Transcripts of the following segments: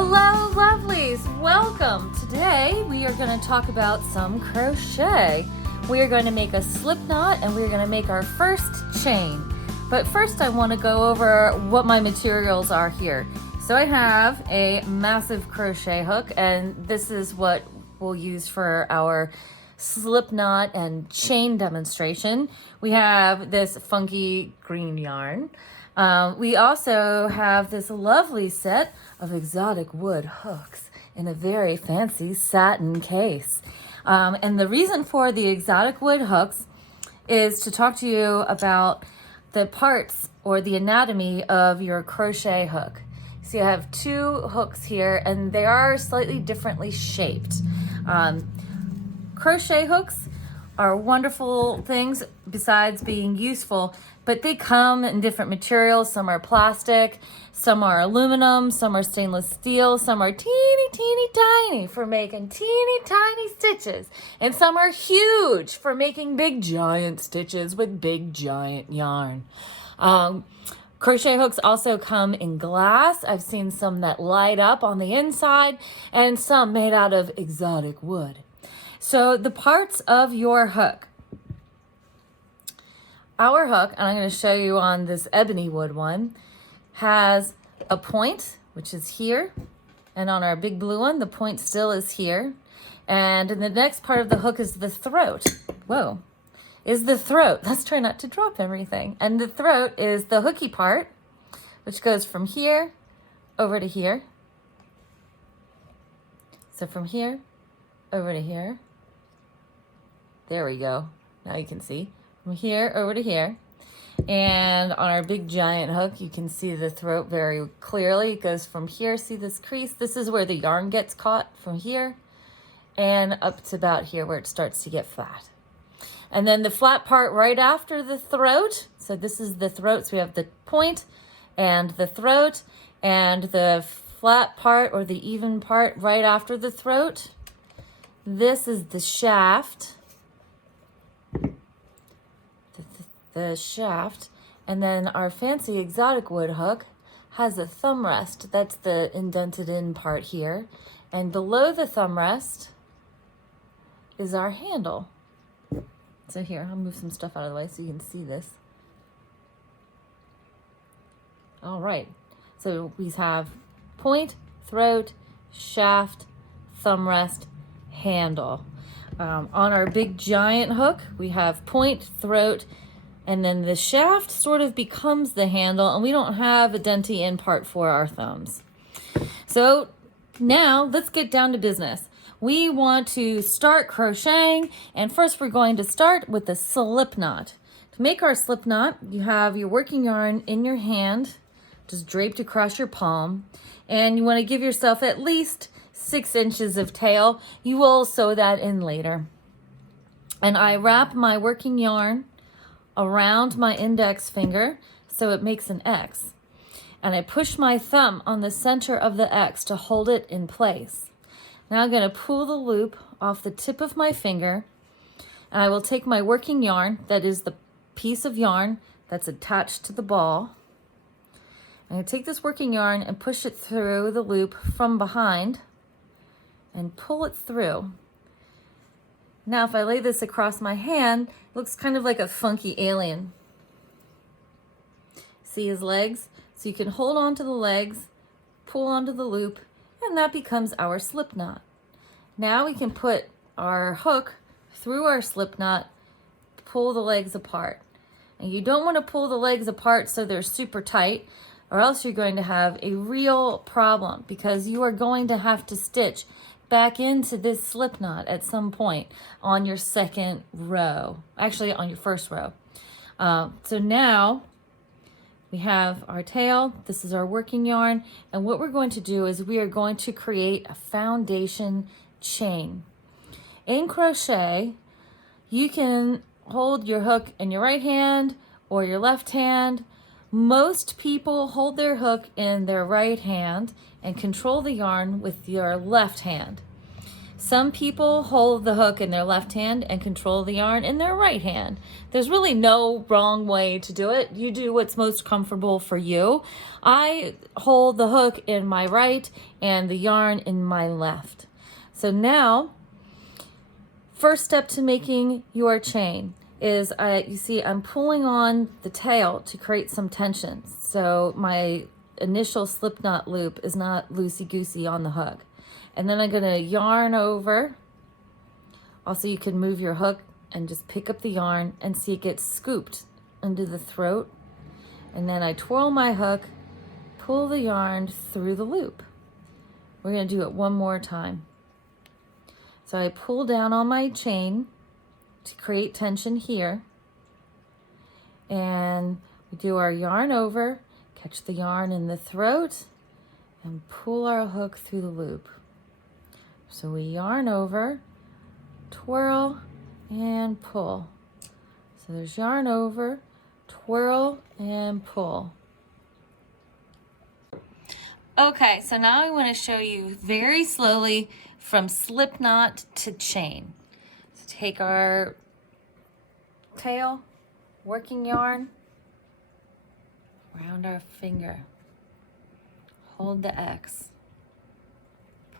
Hello, lovelies! Welcome! Today we are going to talk about some crochet. We are going to make a slip knot and we are going to make our first chain. But first I want to go over what my materials are here. So I have a massive crochet hook, and this is what we'll use for our slip knot and chain demonstration. We have this funky green yarn. We also have this lovely set of exotic wood hooks in a very fancy satin case. And the reason for the exotic wood hooks is to talk to you about the parts or the anatomy of your crochet hook. So you have two hooks here and they are slightly differently shaped. Crochet hooks are wonderful things besides being useful, but they come in different materials. Some are plastic, some are aluminum, some are stainless steel, some are teeny tiny for making teeny tiny stitches, and some are huge for making big giant stitches with big giant yarn. Crochet hooks also come in glass. I've seen some that light up on the inside and some made out of exotic wood. So the parts of your hook. Our hook, and I'm going to show you on this ebony wood one, has a point, which is here. And on our big blue one, the point still is here. And in the next part of the hook is the throat. Whoa, is the throat. Let's try not to drop everything. And the throat is the hooky part, which goes from here over to here. So from here over to here. There we go. Now you can see. From here over to here. And on our big giant hook, you can see the throat very clearly. It goes from here. See this crease? This is where the yarn gets caught, from here and up to about here where it starts to get flat. And then the flat part right after the throat. So this is the throat. So we have the point and the throat, and the flat part or the even part right after the throat. This is the shaft. The shaft. And then our fancy exotic wood hook has a thumb rest. That's the indented in part here. And below the thumb rest is our handle. So here, I'll move some stuff out of the way so you can see this. All right. So we have point, throat, shaft, thumb rest, handle. On our big giant hook, we have point, throat, and then the shaft sort of becomes the handle, and we don't have a denty in part for our thumbs. So now let's get down to business. We want to start crocheting, and first we're going to start with the slip knot. To make our slip knot, you have your working yarn in your hand, just draped across your palm, and you want to give yourself at least 6 inches of tail. You will sew that in later. And I wrap my working yarn around my index finger so it makes an X. And I push my thumb on the center of the X to hold it in place. Now I'm going to pull the loop off the tip of my finger, and I will take my working yarn, that is the piece of yarn that's attached to the ball. I'm going to take this working yarn and push it through the loop from behind and pull it through. Now, if I lay this across my hand, it looks kind of like a funky alien. See his legs? So you can hold on to the legs, pull onto the loop, and that becomes our slip knot. Now we can put our hook through our slip knot, pull the legs apart. And you don't want to pull the legs apart so they're super tight, or else you're going to have a real problem, because you are going to have to stitch back into this slip knot at some point on your second row, actually on your first row. So now we have our tail, this is our working yarn, and what we're going to do is we are going to create a foundation chain. In crochet, you can hold your hook in your right hand or your left hand. Most people hold their hook in their right hand and control the yarn with your left hand. Some people hold the hook in their left hand and control the yarn in their right hand. There's really no wrong way to do it. You do what's most comfortable for you. I hold the hook in my right and the yarn in my left. So now, first step to making your chain is, you see I'm pulling on the tail to create some tension. So my initial slip knot loop is not loosey-goosey on the hook. And then I'm gonna yarn over. Also, you can move your hook and just pick up the yarn and see it gets scooped into the throat. And then I twirl my hook, pull the yarn through the loop. We're gonna do it one more time. So I pull down on my chain to create tension here. And we do our yarn over, catch the yarn in the throat, and pull our hook through the loop. So we yarn over, twirl, and pull. So there's yarn over, twirl, and pull. Okay, so now I want to show you very slowly from slip knot to chain. So take our tail, working yarn, around our finger, hold the X,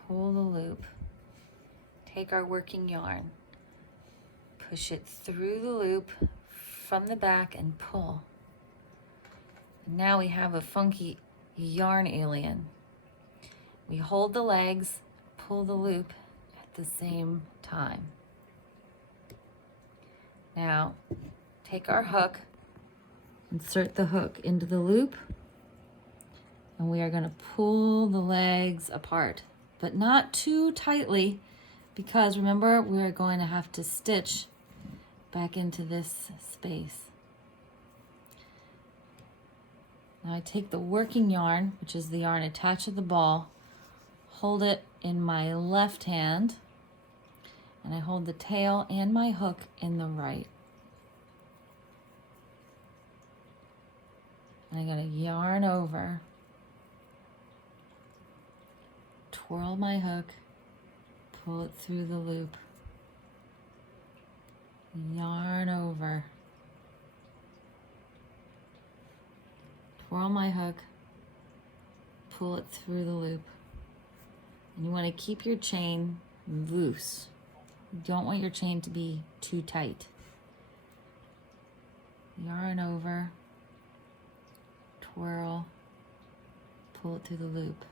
pull the loop, take our working yarn, push it through the loop from the back and pull. And now we have a funky yarn alien. We hold the legs, pull the loop at the same time. Now take our hook, insert the hook into the loop, and we are going to pull the legs apart, but not too tightly, because remember, we're going to have to stitch back into this space. Now I take the working yarn, which is the yarn attached to the ball, hold it in my left hand, and I hold the tail and my hook in the right. And I'm going to yarn over, twirl my hook, pull it through the loop, yarn over, twirl my hook, pull it through the loop. And you want to keep your chain loose. You don't want your chain to be too tight. Yarn over, twirl, pull it through the loop.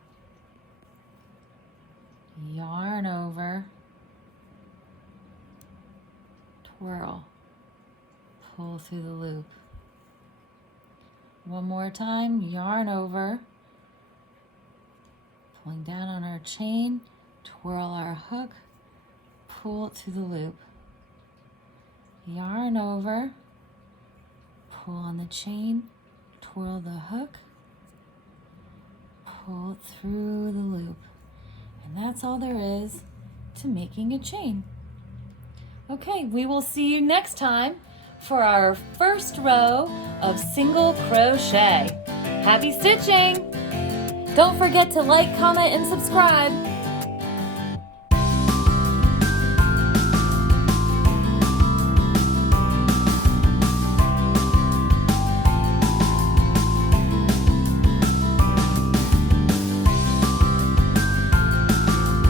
Yarn over, twirl, pull through the loop. One more time, yarn over, pulling down on our chain, twirl our hook, pull it through the loop. Yarn over, pull on the chain, twirl the hook, pull it through the loop. And that's all there is to making a chain. Okay, we will see you next time for our first row of single crochet. Happy stitching! Don't forget to like, comment, and subscribe.